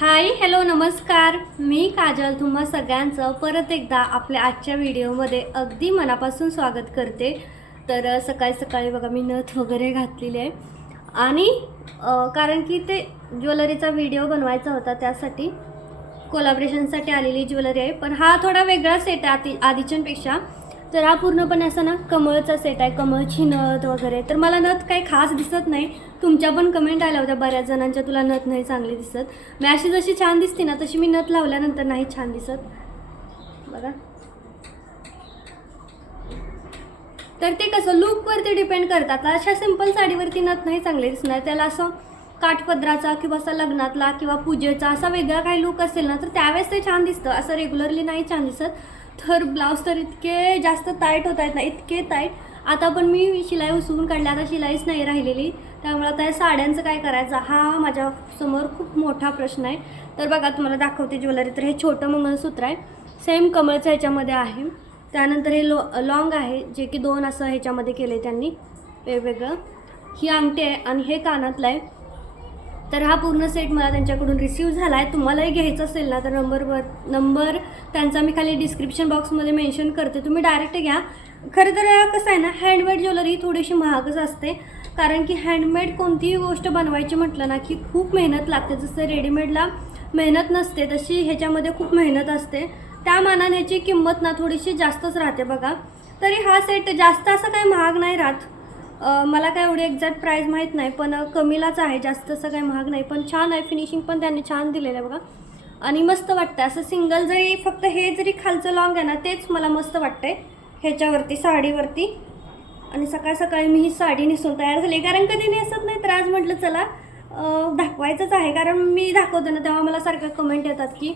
Hi hello नमस्कार. मी काजल तुम्हा सगळ्यांचं परत एकदा आपल्या आजच्या व्हिडिओमध्ये अगदी मनापासून स्वागत करते. तर सकाळी सकाळी बघा मी नथ वगैरे घातलेली आहे. आणि कारण की ते ज्वेलरीचा व्हिडिओ बनवायचा होता त्यासाठी कोलाब्रेशनसाठी आलेली ज्वेलरी आहे. पण हा थोडा वेगळा सेट आहे आधी आधीच्यांपेक्षा. तर हा पूर्णपणे असा ना कमळचा सेट आहे. कमळची नथ वगैरे. तर मला नथ काही खास दिसत नाही. तुमच्या पण कमेंट आल्या होत्या बऱ्याच जणांच्या तुला नथ नाही चांगली दिसत. मी अशी जशी छान दिसते ना तशी मी नथ लावल्यानंतर नाही छान दिसत. बघा. तर ते कसं लुकवरती डिपेंड करतात. अशा सिंपल साडीवरती नथ नाही चांगली दिसणार. त्याला असं काठपदराचा किंवा असा लग्नातला किंवा पूजेचा असा वेगळा काही लुक असेल ना तर त्यावेळेस ते छान दिसतं. असं रेग्युलरली नाही छान दिसत. तर ब्लाऊज तर इतके जास्त टाईट होत आहेत ना इतके टाईट आता पण मी शिलाई उसवून काढली आता शिलाईच नाही राहिलेली. त्यामुळे आता या साड्यांचं काय करायचं? हा माझ्यासमोर खूप मोठा प्रश्न आहे. तर बघा तुम्हाला दाखवते ज्वेलरी. तर हे छोटं मंगळसूत्र आहे. सेम कमळचं ह्याच्यामध्ये आहे. त्यानंतर हे लो लॉंग आहे जे की दोन असं ह्याच्यामध्ये केले त्यांनी. वेगवेगळं. ही अंगठी आहे आणि हे कानातलं आहे. तर हा पूर्ण सेट मला त्यांच्याकडून रिसीव झाला आहे तुम्हालाही घ्यायचं असेल ना तर नंबरवर नंबर त्यांचा मी खाली डिस्क्रिप्शन बॉक्समध्ये मेन्शन करते. तुम्ही डायरेक्ट घ्या. खरं तर कसं आहे ना हँडमेड ज्वेलरी थोडीशी महागच असते. कारण की हँडमेड कोणतीही गोष्ट बनवायची म्हटलं ना की खूप मेहनत लागते. जसं रेडीमेडला मेहनत नसते तशी ह्याच्यामध्ये खूप मेहनत असते. त्या मानाने ह्याची किंमत ना थोडीशी जास्तच राहते बघा. तरी हा सेट जास्त असं काही महाग नाही राहत. मला काय एवढी एक्झॅक्ट प्राईज माहीत नाही पण कमीलाच आहे जास्त असं काही महाग नाही पण छान आहे फिनिशिंग पण त्यांनी छान दिलेलं आहे बघा. आणि मस्त वाटतं असं सिंगल जरी फक्त हे जरी खालचं लॉंग आहे ना तेच मला मस्त वाटतंय ह्याच्यावरती साडीवरती. आणि सकाळ सकाळी मी ही साडी नेसून तयार झाली कारण कधी नेसत नाही तर आज म्हटलं चला दाखवायचंच आहे कारण मी दाखवते ना तेव्हा मला सारखं कमेंट येतात की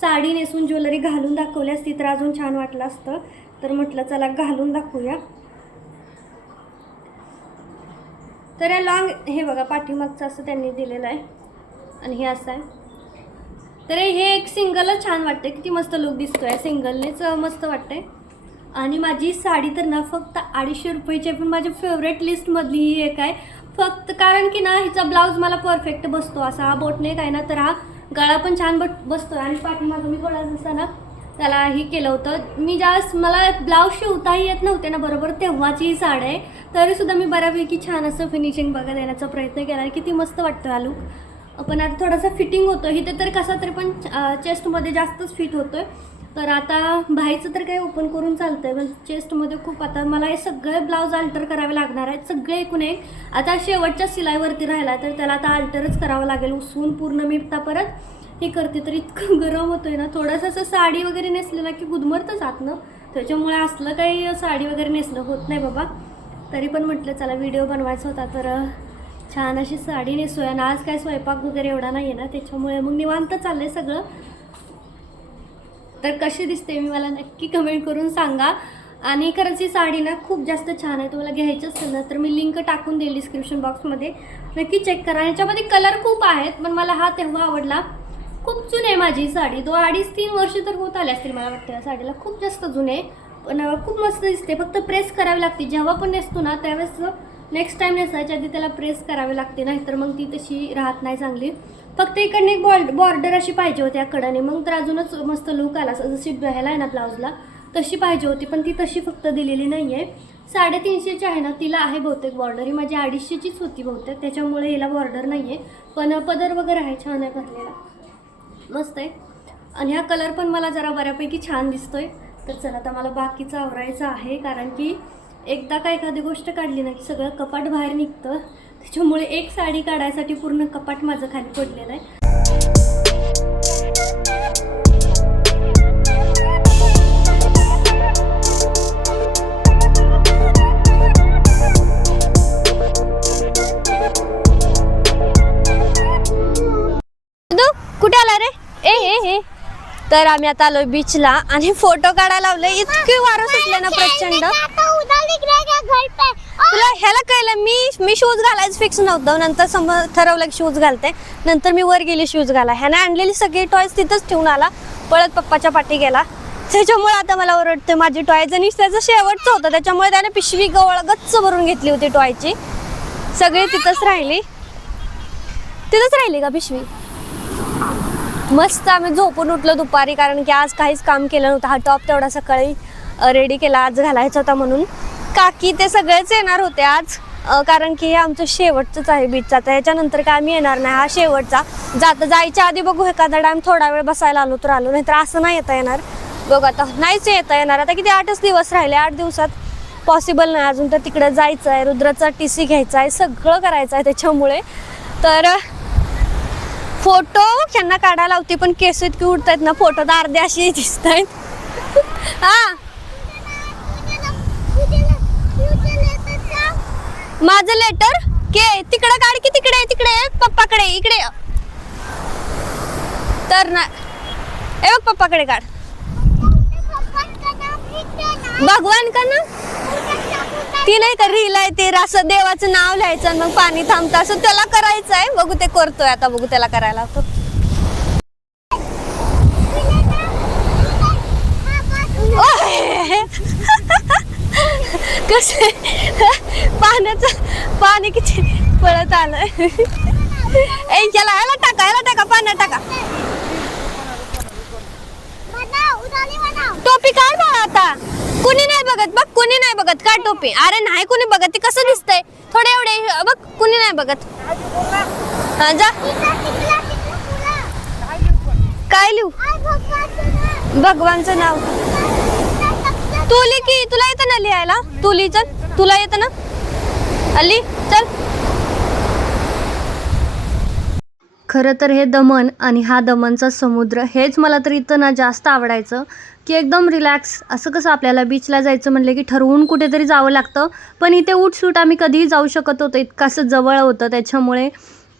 साडी नेसून ज्वेलरी घालून दाखवली असती तर अजून छान वाटलं असतं. तर म्हटलं चला घालून दाखवूया. तर या लॉंग हे बघा पाठीमागचं असं त्यांनी दिलेलं आहे. आणि हे असं आहे. तर हे एक सिंगलच छान वाटते किती मस्त लुक दिसतोय. सिंगलनेच मस्त वाटतंय. आणि माझी साडी तर ना फक्त अडीचशे रुपयाची आहे. पण माझ्या फेवरेट लिस्टमधली ही एक आहे. फक्त कारण की ना हिचा ब्लाऊज मला परफेक्ट बसतो. असा हा बोटने आहे ना तर हा गळा पण छान बट बसतो आणि पाठीमागं मी थोडा जसा ना त्याला हे केलं होतं. मी ज्यावेळेस मला ब्लाऊज शिवताही येत नव्हते ना बरोबर तेव्हाची ही साड आहे. तरीसुद्धा मी बऱ्यापैकी छान असं फिनिशिंग बघा देण्याचा प्रयत्न केला आणि किती मस्त वाटतं हा लुक पण आता थोडासा फिटिंग होतो इथे तर कसा तरी पण चेस्टमध्ये जास्तच फिट होतो आहे तर आता बाहेरचं तर काही ओपन करून चालतं आहे पण चेस्टमध्ये खूप आता मला हे सगळे ब्लाऊज अल्टर करावे लागणार आहेत सगळे एकूण एक. आता शेवटच्या शिलाईवरती राहिला तर त्याला आता अल्टरच करावं लागेल. उसवून पूर्ण मी आता परत हे करते तर इतकं गरम होतोय ना. थोडंसं असं साडी वगैरे नेसलं ना की गुदमरतं जात त्याच्यामुळे असलं काही साडी वगैरे नेसणं होत नाही बाबा. तरी पण म्हटलं चला व्हिडिओ बनवायचा होता तर छान अशी साडी नेसूया. आणि आज काय स्वयंपाक वगैरे एवढा नाही आहे ना. त्याच्यामुळे मग निवांत चाललंय सगळं. तर कशी दिसते मी मला नक्की कमेंट करून सांगा. आणि खरंच ही साडी ना खूप जास्त छान आहे. तुम्हाला घ्यायची असेल ना तर मी लिंक टाकून देईल डिस्क्रिप्शन बॉक्समध्ये नक्की चेक करा. याच्यामध्ये कलर खूप आहेत पण मला हा तेव्हा आवडला. खूप जुने आहे माझी साडी. दो अडीच तीन वर्ष तर होत आले असतील मला वाटतं या साडीला. खूप जास्त जुने पण खूप मस्त दिसते. फक्त प्रेस करावी लागते. जेव्हा पण नेसतो ना त्यावेळेस नेक्स्ट टाईम नेसायच्या आधी त्याला प्रेस करावी लागते. नाहीतर मग ती तशी राहत नाही चांगली. फक्त इकडनं एक बॉल बॉर्डर अशी पाहिजे होती या मग तर अजूनच मस्त लुक आला. असं जशी ह्याला आहे ना ब्लाऊजला तशी पाहिजे होती. पण ती तशी फक्त दिलेली नाही आहे साडेतीनशेची आहे ना तिला आहे बहुतेक बॉर्डर. ही माझी अडीचशेचीच होती बहुतेक. त्याच्यामुळे हिला बॉर्डर नाही आहे पण पदर वगैरे आहे छान आहे भरलेला मस्त आहे. आणि हा कलर पण मला जरा बऱ्यापैकी छान दिसतोय. तर चला आता मला बाकीचं आवरायचं आहे. कारण की एकदा का एखादी गोष्ट काढली ना की सगळं कपाट बाहेर निघतं. त्याच्यामुळे एक साडी काढायसाठी पूर्ण कपाट माझं खाली पडलेलं आहे. तर आम्ही आता आलोय बीचला आणि फोटो काढायला लावले इतके वारं सुटले ना प्रचंड. तुला ह्याला कळलं मी मी शूज घालायचं फिक्स नव्हतं. नंतर समोर ठरवलं की शूज घालते. नंतर मी वर गेली शूज घाला. ह्याने आणलेली सगळी टॉयज तिथंच ठेवून आला. पळत पप्पाच्या पाठी गेला. त्याच्यामुळे आता मला ओरडते माझी टॉयज आणि त्याचं शेवटचं होतं. त्याच्यामुळे त्याने पिशवी गवळ गच्च भरून घेतली होती टॉयची सगळी तिथंच राहिली. तिथंच राहिली का पिशवी? मस्त आम्ही झोपून उठलो दुपारी कारण की आज काहीच काम केलं नव्हतं. हा टॉप तेवढा सकाळी रेडी केला आज घालायचा होता म्हणून. काकी ते सगळेच येणार होते आज कारण की हे आमचं शेवटचंच आहे बीचचा तर ह्याच्यानंतर काय आम्ही येणार नाही हा शेवटचा. जात जायच्या आधी बघू एखादा डॅम थोडा वेळ बसायला आलो तर आलो नाहीतर असं नाही येता येणार. बघू आता नाहीच येता येणार. आता किती आठच दिवस राहिले आठ दिवसात पॉसिबल नाही. अजून तर तिकडे जायचं आहे रुद्राचा टी सी घ्यायचा आहे सगळं करायचं आहे त्याच्यामुळे. तर फोटो ह्यांना काढायला लावते पण केस इतकी उठत आहेत ना फोटो तर अर्धे असे दिसत आहेत हा. माझं लेटर के तिकडे काढ की तिकडे तिकडे पप्पाकडे इकडे. तर ना ए बघ पप्पाकडे काढ. भगवान का ना? ती नाही का रील आहे ते असं देवाचं नाव लिहायचं आणि मग पाणी थांबतं. असं त्याला करायचं आहे. बघू ते करतोय आता बघू त्याला करायला तो कस? पाण्याचं पाणी किती पळत आलं ए याला याला टाका याला टाका पाण्यात टाका. टोपी काढ बाळा आता. कुणी नाही बघत बघ कुणी नाही बघत. का टोपी? अरे नाही कुणी बघत ते कसं दिसतंय? थोडे एवढे बघ कुणी नाही बघत. हा जा. काय लिहू? भगवानचं नाव. तू की तुला येतं ना लिहायला? तू चल. तुला येतं ना? अली चल. खरं तर हे दमन आणि हा दमनचा समुद्र हेच मला तर इथं ना जास्त आवडायचं की एकदम रिलॅक्स असं कसं आपल्याला बीचला जायचं म्हणलं की ठरवून कुठेतरी जावं लागतं. पण इथे उठसूट आम्ही कधीही जाऊ शकत होतो. इतकं असं जवळ होतं त्याच्यामुळे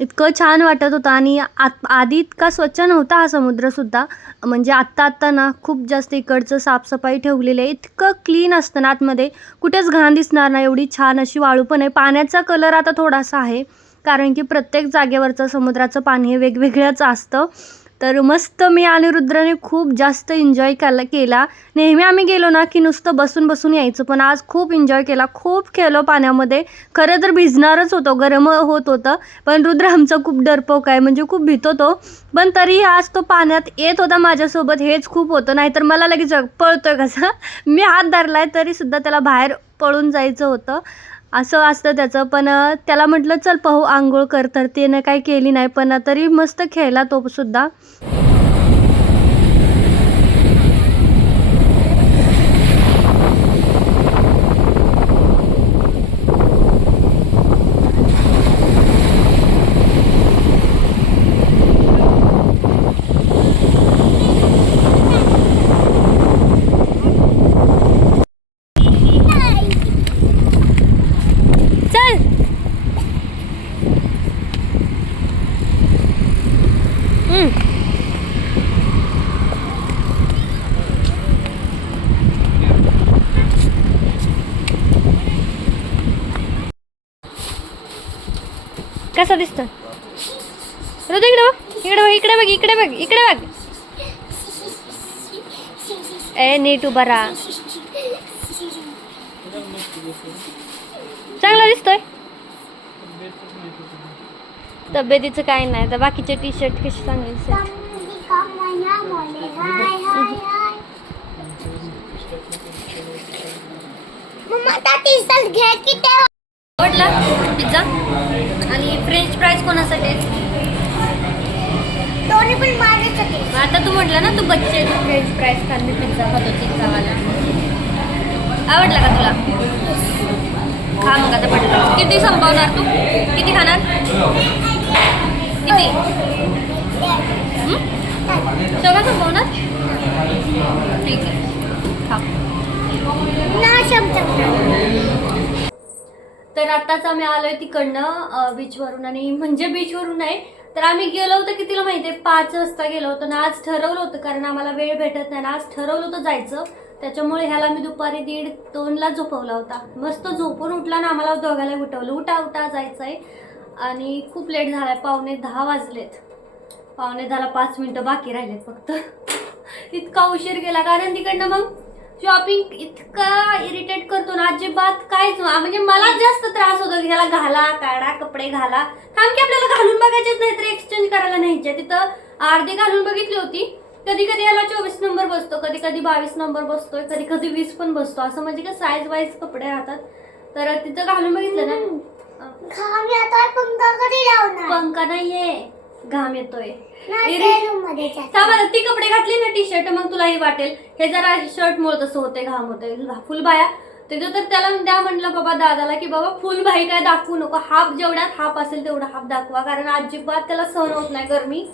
इतकं छान वाटत होतं. आणि आत आधी इतका स्वच्छ नव्हता हा समुद्रसुद्धा. म्हणजे आत्ता आत्ता ना खूप जास्त इकडचं साफसफाई ठेवलेली आहे. इतकं क्लीन असतं ना आतमध्ये. कुठेच घाण दिसणार नाही. एवढी छान अशी वाळू पण आहे. पाण्याचा कलर आता थोडासा आहे. कारण की प्रत्येक जागेवरचं समुद्राचं पाणी हे वेगवेगळंच असतं. तर मस्त मी आणि रुद्राने खूप जास्त एन्जॉय केला केला. नेहमी आम्ही गेलो ना की नुसतं बसून बसून यायचं पण आज खूप एन्जॉय केला खूप खेळलो पाण्यामध्ये. खरं तर भिजणारच होतो गरम होत होतं पण रुद्र आमचा खूप डरपोक आहे म्हणजे खूप भीत होतो पण तरी आज तो पाण्यात येत होता माझ्यासोबत हेच खूप होतं. नाहीतर मला लगेच पळतोय कसा? मी हात धरलाय तरीसुद्धा त्याला बाहेर पळून जायचं होतं. असं असतं त्याचं. पण त्याला म्हटलं चल पाहू आंघोळ कर. तर त्यानं काही केली नाही पण तरी मस्त खेळला तो सुद्धा चल हम्म. कसा दिसतो? इकडे हो. बघ इकडे बघ इकडे बघ इकडे बघ इकडे बघ. ए नीट उभा राहा. चांगला दिसतोय? तब्येतीचं काय नाही. तर बाकीचे टी शर्ट कसे चांगली आवडला पिझ्झा आणि फ्रेंच फ्राईज कोणासाठी? आता तू म्हटलं ना तू बच्चे फ्रेंच फ्राईज खाल्ली पिझ्झा खातो पिझ्झावाला आवडला का तुला? खा मग आता पटकन. किती संपवणार तू? किती खाणार? किती? ठीक आहे. तर आताच आम्ही आलोय तिकडनं बीचवरून आणि म्हणजे बीचवरून नाही तर आम्ही गेलो होतो कितीला माहिती आहे पाच वाजता गेलो होतो. ना आज ठरवलं होतं कारण आम्हाला वेळ भेटत नाही. ना आज ठरवलं होतं जायचं. त्याच्यामुळे ह्याला मी दुपारी दीड दोनला झोपवला होता. मस्त झोपून उठला ना आम्हाला दोघाला उठवलं. उठा उठा जायचं आहे आणि खूप लेट झालाय. पावणे दहा वाजलेत. पावणे दहाला पाच मिनटं बाकी राहिलेत फक्त. इतका उशीर गेला कारण तिकडनं मग? शॉपिंग इतका इरिटेट करतो ना अजिबात काहीच म्हणजे मला जास्त त्रास होतो की ह्याला घाला काढा कपडे घाला. थांब की आपल्याला घालून बघायचेच नाही तर एक्सचेंज करायला न्यायचे तिथं अर्धी घालून बघितली होती. कधी कधी याला चोवीस नंबर बसतो कधी कधी बावीस नंबर बसतोय कधी कधी वीस पण बसतो. असं म्हणजे का साईज वाईज कपडे राहतात. तर तिथं घालून बघितलं ना. घाम येतोय पंखा कधी लावणार? पंखा नाहीये. घाम येतोय. ती कपडे घातली ना टी शर्ट मग तुलाही वाटेल. हे जरा शर्ट मुळे तसं होते घाम होते फुलबाया तिथं तर त्याला द्या म्हणलं बाबा दादाला की बाबा फुलबाई काय दाखवू नको. हाफ जेवढ्यात हाफ असेल तेवढा हाफ दाखवा कारण अजिबात त्याला सहन होत नाही गरमी.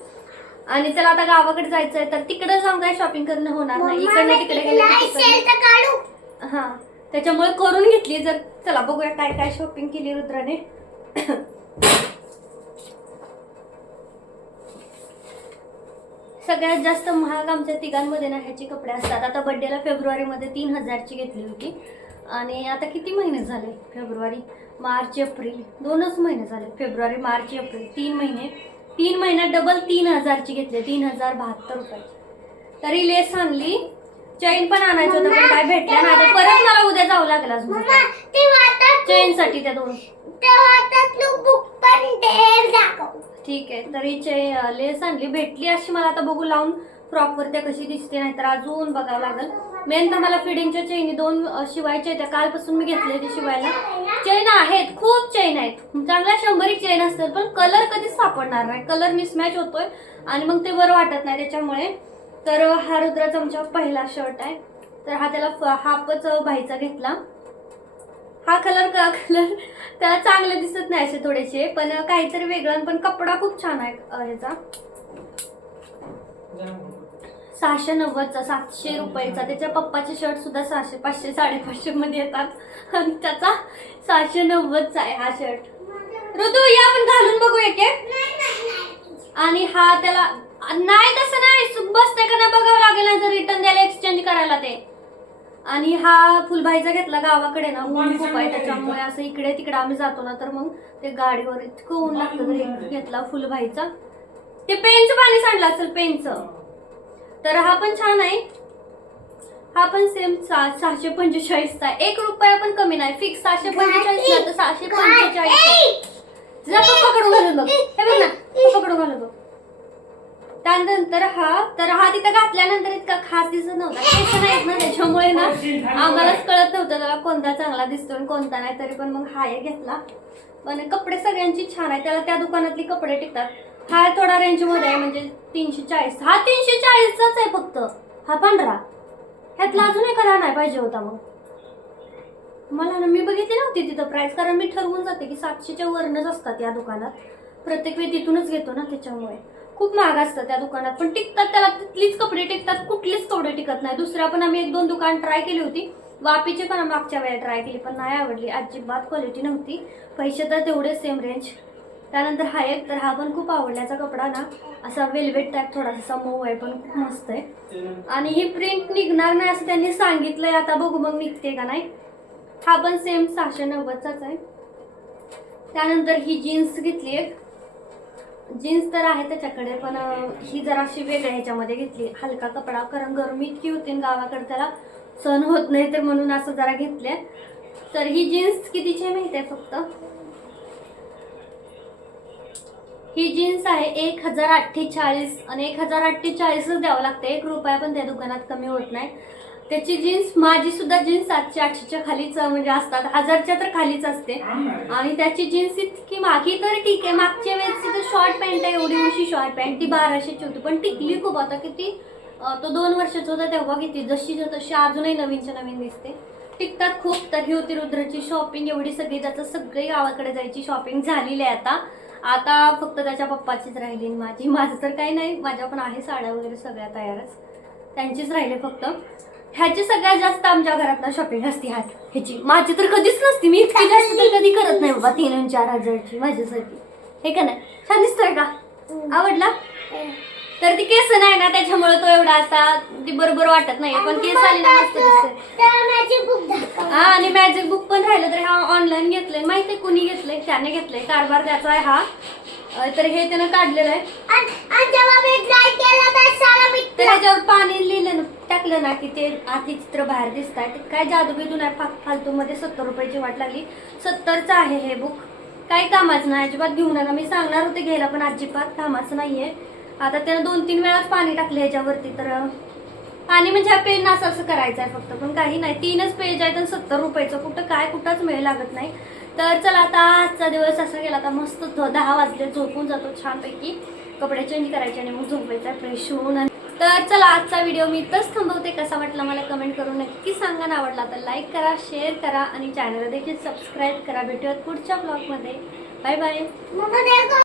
आणि त्याला आता गावाकडे जायचंय तर तिकडे जाऊन काय शॉपिंग करणं होणार नाही. इकडनं तिकडे गेलं हा. त्याच्यामुळे करून घेतली. जर चला बघूया काय काय शॉपिंग केली रुद्राने. सगळ्यात जास्त महाग आमच्या तिघांमध्ये ना ह्याचे कपडे असतात. आता बड्डेला फेब्रुवारीमध्ये तीन हजारची घेतली होती. आणि आता किती महिने झाले? फेब्रुवारी मार्च एप्रिल. दोनच महिने झाले. फेब्रुवारी मार्च एप्रिल. तीन महिने. तीन महिन्यात डबल तीन हजारची घेतली. तीन हजार बहात्तर रुपयाची. तरी लेस आणली. चैन पण आणायचं होतं पण काय भेटलं नाही. तर परत मला उद्या जावं लागलं ते वाटत चेन साठी त्या दोन. ते वाटत तू बुक पण ढेर दाखव ठीक आहे तरी चे लेस आणली. भेटली अशी मला आता बघू लावून. फ्रॉकवर त्या कशी दिसते नाहीतर अजून बघावं लागेल. मेन तर मला फिडिंगच्या चेनी दोन शिवायच्या त्या कालपासून मी घेतले ते शिवायला. चेन आहेत खूप चेन आहेत. चांगल्या शंभर चेन असतात पण कलर कधीच सापडणार नाही. कलर मिसमॅच होतोय. आणि मग ते बरं वाटत नाही त्याच्यामुळे. तर हा रुद्राचा आमच्या पहिला शर्ट आहे. तर हा त्याला हाफच भाईचा घेतला. हा कलर का कलर त्याला चांगले दिसत नाही असे थोडेसे पण काहीतरी वेगळं पण कपडा खूप छान आहे ह्याचा. सहाशे नव्वदचा सातशे रुपयाचा. त्याच्या पप्पाचे शर्ट सुद्धा सहाशे पाचशे साडेपाचशे मध्ये येतात. आणि त्याचा सहाशे नव्वदचा आहे हा शर्ट. ऋतू या आपण घालून बघू एक आणि हा त्याला नाही तसं नाही. बसते का नाही बघावं लागेल नाही तर रिटर्न द्यायला एक्सचेंज करायला ते. आणि हा फुलभाईचा घेतला गावाकडे ना ऊन खूप आहे त्याच्यामुळे असं इकडे तिकडे आम्ही जातो ना तर मग ते गाडीवर इतकं ऊन लागतं घेतला फुलभाईचा ते पेनचं पाणी सांडलं असेल पेनचं. तर हा पण छान आहे. हा पण सेम सहाशे पंचेचाळीसचा एक रुपया पण कमी नाही. फिक्स सहाशे पंचेचाळीस तर सहाशे पंचेचाळीस जा पप्पाकडून घालून बघ. हे बघ ना पप्पाकडून घालून बघ. त्यानंतर हा तर हा तिथं घातल्यानंतर इतका खास दिसत नव्हता. केस नाहीत ना त्याच्यामुळे ना आम्हालाच कळत नव्हतं त्याला कोणता चांगला दिसतो आणि कोणता नाही तरी पण मग हा एक घेतला. पण कपडे सगळ्यांची छान आहे त्याला त्या दुकानातली कपडे टिकतात. हा थोडा रेंजमध्ये आहे म्हणजे तीनशे चाळीस. हा तीनशे चाळीसचाच आहे फक्त. हा पांढरा. ह्यातला अजून एखादा नाही पाहिजे होता मग. मला ना मी बघितली नव्हती तिथं प्राईस कारण मी ठरवून जाते की सातशेच्या वरनच असतात या दुकानात. प्रत्येक वेळी तिथूनच घेतो ना त्याच्यामुळे. खूप महाग असतं त्या दुकानात. पण टिकतात त्याला तिथलीच कपडे टिकतात कुठलीच कपडे टिकत नाही. दुसऱ्या पण आम्ही एक दोन दुकान ट्राय केली होती. वापीची पण मागच्या वेळेला ट्राय केली पण नाही आवडली. अजिबात क्वालिटी नव्हती. पैसे तर तेवढे सेम रेंज त्यानंतर हा एक तर हा पण खूप आवडल्याचा कपडा ना. असा वेल्वेट टाईप थोडासा मऊ आहे पण खूप मस्त आहे. आणि ही प्रिंट निघणार नाही असं त्यांनी सांगितलंय. आता बघू मग निघते का नाही. हा पण सेम सहाशे नव्वदचाच आहे. त्यानंतर ही जीन्स घेतली एक. जीन्स तर आहे त्याच्याकडे पण ही जराशी वेगळ्या ह्याच्यामध्ये घेतली. हलका कपडा कारण गरमी इतकी होती आणि गावाकडे त्याला सण होत नाही तर म्हणून असं जरा घेतले तर ही जीन्स कितीची माहिती आहे फक्त? ही जीन्स आहे एक हजार अठ्ठेचाळीस आणि एक हजार अठ्ठेचाळीसच द्यावं लागतं एक रुपया पण त्या दुकानात कमी होत नाही. त्याची जीन्स माझी सुद्धा जीन्स सातशे आठशेच्या खालीच म्हणजे असतात. हजारच्या तर खालीच असते. आणि त्याची जीन्स इतकी मागी तर ठीक आहे. मागच्या वेळेसची तर शॉर्ट पॅन्ट आहे एवढी उशी शॉर्ट पॅन्ट ती बाराशेची होती पण टिकली खूप. आता किती? तो दोन वर्षाचा होता तेव्हा किती? जशी तशी अजूनही नवीनच्या नवीन दिसते. टिकतात खूप तर ही होती रुद्राची शॉपिंग एवढी सगळी त्याचं सगळी गावाकडे जायची शॉपिंग झालेली आहे आता. आता फक्त त्याच्या पप्पाचीच राहिली माझी. माझं तर काही नाही. माझ्या पण आहे साड्या वगैरे सगळ्या तयारच. त्यांचीच राहिले फक्त. ह्याची सगळ्यात जास्त आमच्या घरातला शॉपिंग असते ह्यात ह्याची. माझी तर कधीच नसती. मी इतकी जास्त तर कधी करत नाही बाबा. तीन चार हजारची माझ्यासाठी. हे का नाही? छान दिसतोय का? आवडला? तर ती केस नाही ना त्याच्यामुळे तो एवढा असा ती बरोबर वाटत नाही. पण केस आली मस्त दिसतोय. हा आणि मॅजिक बुक पण राहिलं तर हा ऑनलाईन घेतलंय. माहितीये कुणी घेतलंय? त्याने घेतलंय. कारभार त्याचा आहे हा. तर हे त्यानं काढलेलं आहे. तर तर ह्याच्यावर पाणी लिहिलं टाकलं ना की ते आधी चित्र बाहेर दिसत आहे ते काय जादू बिदू नाही फा फालतूमध्ये सत्तर रुपयाची वाट लागली. सत्तरचं आहे हे बुक काही कामाचं नाही अजिबात घेऊ नका. मी सांगणार होते घ्यायला पण अजिबात कामाचं नाही आहे आता त्यानं दोन तीन वेळाच पाणी टाकलं ह्याच्यावरती तर पाणी म्हणजे हा पेन असं असं करायचं आहे फक्त. पण काही नाही तीनच पेज आहेत आणि सत्तर रुपयाचं. कुठं काय कुठंच मेळ लागत नाही. तर चला आता आजचा दिवस असा गेला आता मस्त ध- दहा वाजले झोपून जातो छानपैकी. कपडे चेंज करायचे आणि मग झोपायचा फ्रेश होऊन. आणि- तर चला आजचा व्हिडिओ मी इथंच थांबवते. कसा वाटला मला कमेंट करून नक्की सांगा. ना आवडला तर लाईक करा शेअर करा आणि चॅनलला देखील सबस्क्राईब करा. भेटूयात पुढच्या ब्लॉगमध्ये बाय बाय